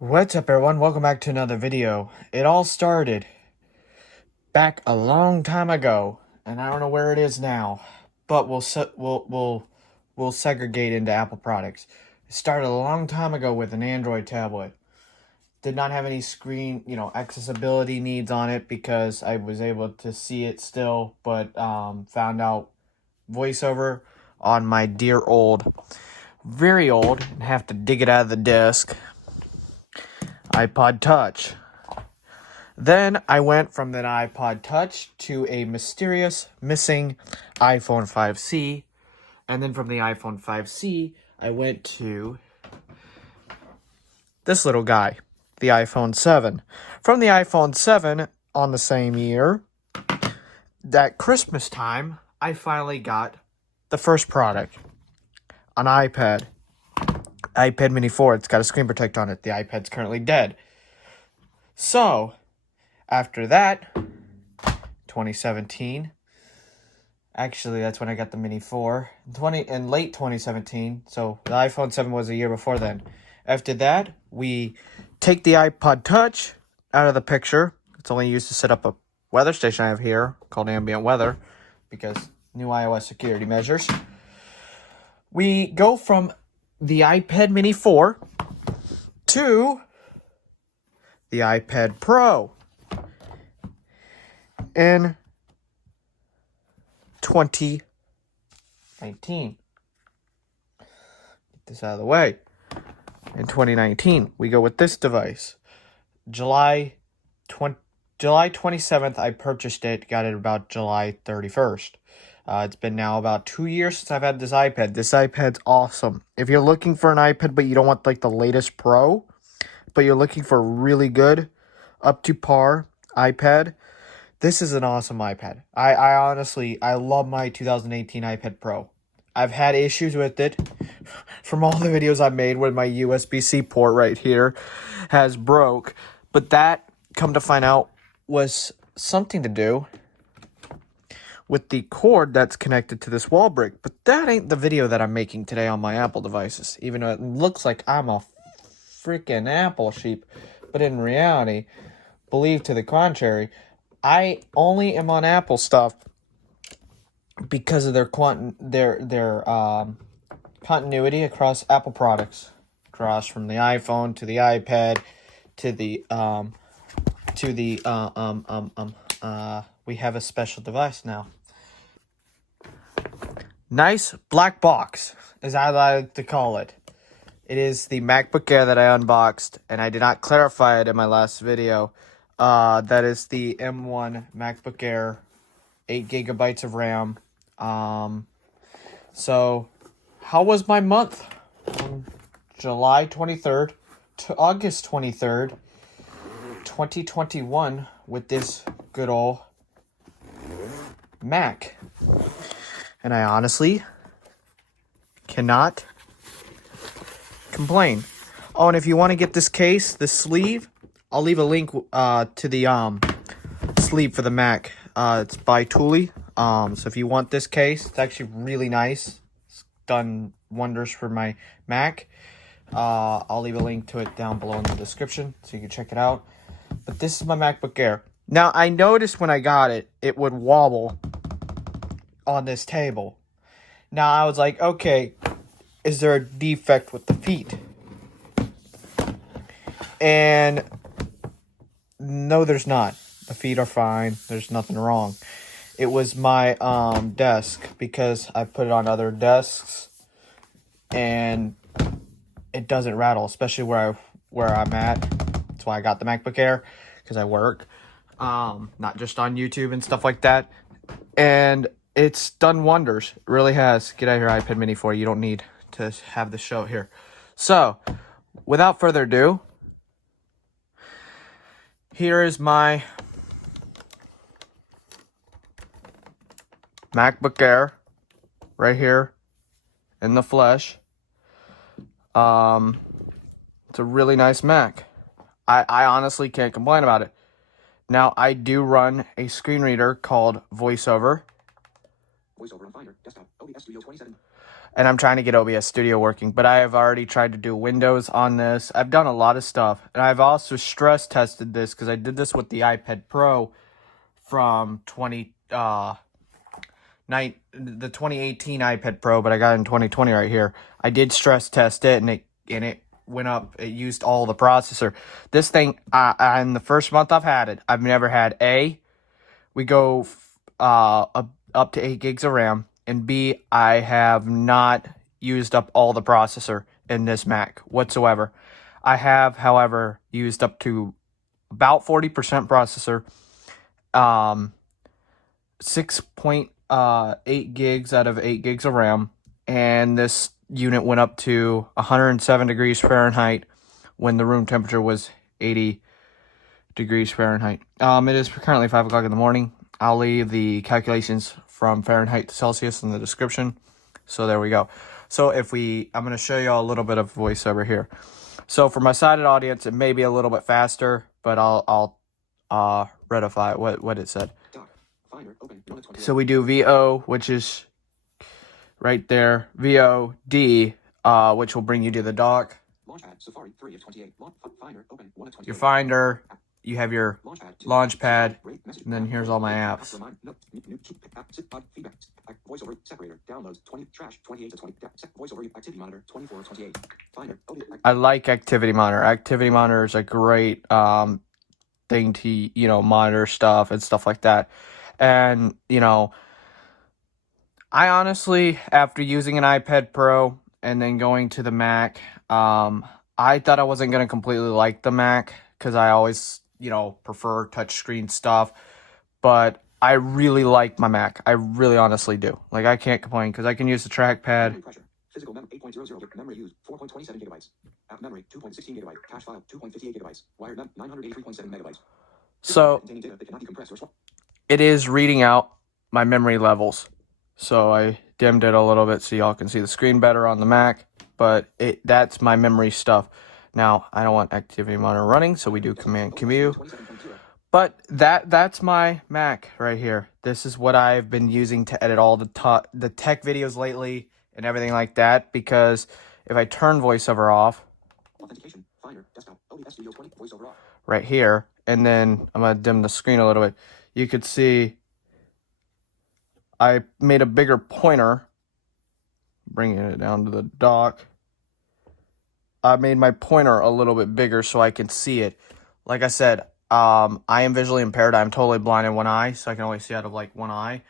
What's up, everyone? Welcome back to another video. It all started back a long time ago, and I don't know where it is now, but we'll segregate into Apple products. It started a long time ago with an Android tablet. Did not have any screen, accessibility needs on it because I was able to see it still, but found out VoiceOver on my dear old, very old, and have to dig it out of the disc, iPod Touch. Then I went from that iPod Touch to a mysterious missing iPhone 5C. And then from the iPhone 5C, I went to this little guy, the iPhone 7. From the iPhone 7, on the same year, that Christmas time, I finally got the first product, an iPad. iPad Mini 4, it's got a screen protector on it. The iPad's currently dead. So, after that, 2017, actually that's when I got the Mini 4, in late 2017, so the iPhone 7 was a year before then. After that, we take the iPod Touch out of the picture. It's only used to set up a weather station I have here called Ambient Weather because new iOS security measures. We go from the iPad Mini 4 to the iPad Pro in 2019. Get this out of the way. In 2019, we go with this device. July 27th, I purchased it, got it about July 31st. It's been now about 2 years since I've had this iPad. This iPad's awesome. If you're looking for an iPad, but you don't want like the latest Pro, but you're looking for a really good, up to par iPad, this is an awesome iPad. I honestly, I love my 2018 iPad Pro. I've had issues with it from all the videos I've made when my USB-C port right here has broke. But that, come to find out, was something to do with the cord that's connected to this wall brick. But that ain't the video that I'm making today on my Apple devices. Even though it looks like I'm a freaking Apple sheep. But in reality, believe to the contrary, I only am on Apple stuff because of their continuity across Apple products, across from the iPhone to the iPad to the we have a special device now. Nice black box, as I like to call it. It is the MacBook Air that I unboxed, and I did not clarify it in my last video. That is the M1 MacBook Air, 8 gigabytes of RAM. So, how was my month? From July 23rd to August 23rd, 2021, with this good old Mac. And I honestly cannot complain. Oh, and if you want to get this case, this sleeve, I'll leave a link to the sleeve for the Mac. It's by Thule. So if you want this case, it's actually really nice. It's done wonders for my Mac. I'll leave a link to it down below in the description so you can check it out. But this is my MacBook Air. Now, I noticed when I got it, it would wobble on this table. Now, I was like, okay, is there a defect with the feet? And no, there's not. The feet are fine. There's nothing wrong. It was my desk, because I put it on other desks and it doesn't rattle, especially where I'm at. That's why I got the MacBook Air, because I work, not just on YouTube and stuff like that. And it's done wonders. It really has. Get out of here, iPad Mini 4. You don't need to have the show here. So, without further ado, here is my MacBook Air right here in the flesh. It's a really nice Mac. I honestly can't complain about it. Now, I do run a screen reader called VoiceOver. VoiceOver on Finder, desktop, OBS Studio 27. and I'm trying to get OBS Studio working, but I have already tried to do Windows on this. I've done a lot of stuff, and I've also stress tested this because I did this with the iPad Pro from the 2018 iPad Pro, but I got it in 2020 right here. I did stress test it, and it went up. It used all the processor. This thing, in the first month I've had it, I've never had we go up to 8 gigs of RAM, and B, I have not used up all the processor in this Mac whatsoever. I have, however, used up to about 40% processor, 6.8 gigs out of 8 gigs of RAM, and this unit went up to 107 degrees Fahrenheit when the room temperature was 80 degrees Fahrenheit. It is currently 5 o'clock in the morning. I'll leave the calculations from Fahrenheit to Celsius in the description. So there we go. So I'm going to show you all a little bit of voiceover here. So for my sighted audience, it may be a little bit faster, but I'll rectify what it said. So we do VO, which is right there. VOD, which will bring you to the dock. Your Finder. You have your Launchpad, and then here's all my apps. I like Activity Monitor. Activity Monitor is a great thing to, monitor stuff and stuff like that. And, I honestly, after using an iPad Pro and then going to the Mac, I thought I wasn't going to completely like the Mac because I always, prefer touchscreen stuff. But I really like my Mac. I really honestly do. Like, I can't complain because I can use the trackpad. Physical memory 8.00 memory used 4.27 gigabytes. App memory 2.16 gigabytes. Cache file 2.58 gigabytes. Wired 983.7 megabytes. So it is reading out my memory levels. So I dimmed it a little bit so y'all can see the screen better on the Mac, but that's my memory stuff. Now, I don't want Activity Monitor running, so we do Command Q. But that's my Mac right here. This is what I've been using to edit all the tech videos lately and everything like that, because if I turn VoiceOver off right here, and then I'm going to dim the screen a little bit, you could see I made a bigger pointer, bringing it down to the dock. I made my pointer a little bit bigger so I can see it. Like I said, I am visually impaired. I'm totally blind in one eye, so I can only see out of like one eye.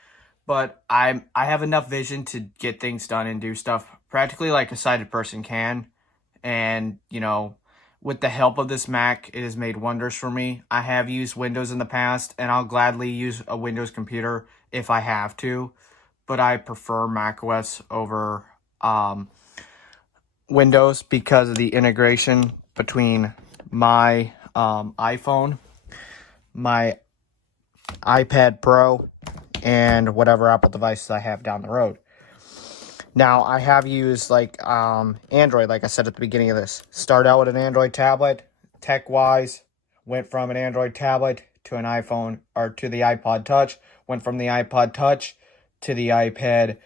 But I have enough vision to get things done and do stuff practically like a sighted person can. And, with the help of this Mac, it has made wonders for me. I have used Windows in the past, and I'll gladly use a Windows computer if I have to. But I prefer macOS over Windows because of the integration between my iPhone, my iPad Pro, and whatever Apple devices I have down the road. Now, I have used Android, like I said at the beginning of this. Started out with an Android tablet, tech-wise, went from an Android tablet to an iPhone, or to the iPod Touch, went from the iPod Touch to the iPad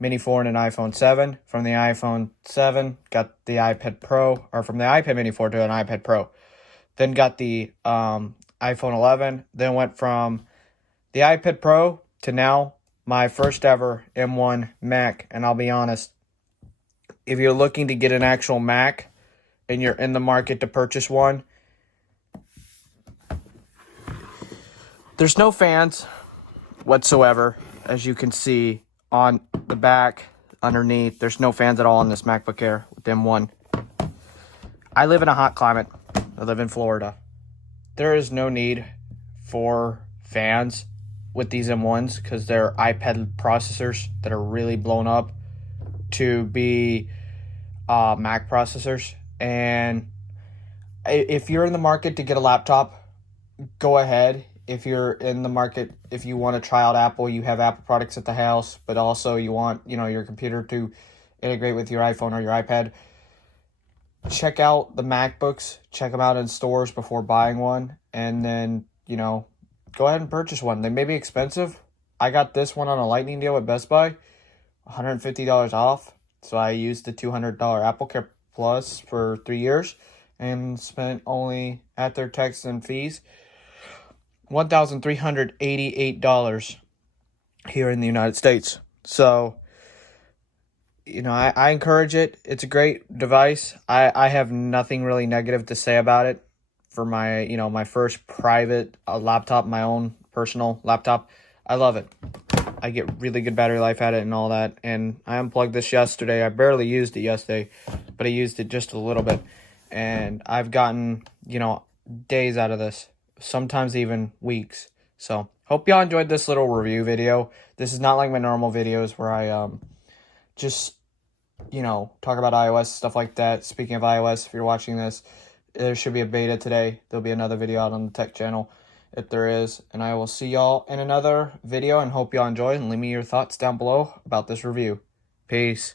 Mini 4 and an iPhone 7. From the iPhone 7, got the iPad Pro, or from the iPad Mini 4 to an iPad Pro. Then got the iPhone 11, then went from the iPad Pro to now my first ever M1 Mac. And I'll be honest, if you're looking to get an actual Mac and you're in the market to purchase one, there's no fans whatsoever, as you can see on the back underneath. There's no fans at all on this MacBook Air with M1. I live in a hot climate. I live in Florida. There is no need for fans with these M1s because they're iPad processors that are really blown up to be Mac processors. And if you're in the market to get a laptop, go ahead. If you're in the market, if you want to try out Apple, you have Apple products at the house, but also you want, your computer to integrate with your iPhone or your iPad, check out the MacBooks, check them out in stores before buying one, and then, go ahead and purchase one. They may be expensive. I got this one on a lightning deal at Best Buy. $150 off. So I used the $200 Apple Care Plus for 3 years and spent only, after tax and fees, $1,388 here in the United States. So, I encourage it. It's a great device. I have nothing really negative to say about it. For my, my first private laptop, my own personal laptop, I love it. I get really good battery life at it and all that. And I unplugged this yesterday. I barely used it yesterday, but I used it just a little bit. And I've gotten, days out of this, sometimes even weeks. So hope y'all enjoyed this little review video. This is not like my normal videos where I just, talk about iOS, stuff like that. Speaking of iOS, if you're watching this, there should be a beta today. There'll be another video out on the tech channel if there is. And I will see y'all in another video and hope y'all enjoy. And leave me your thoughts down below about this review. Peace.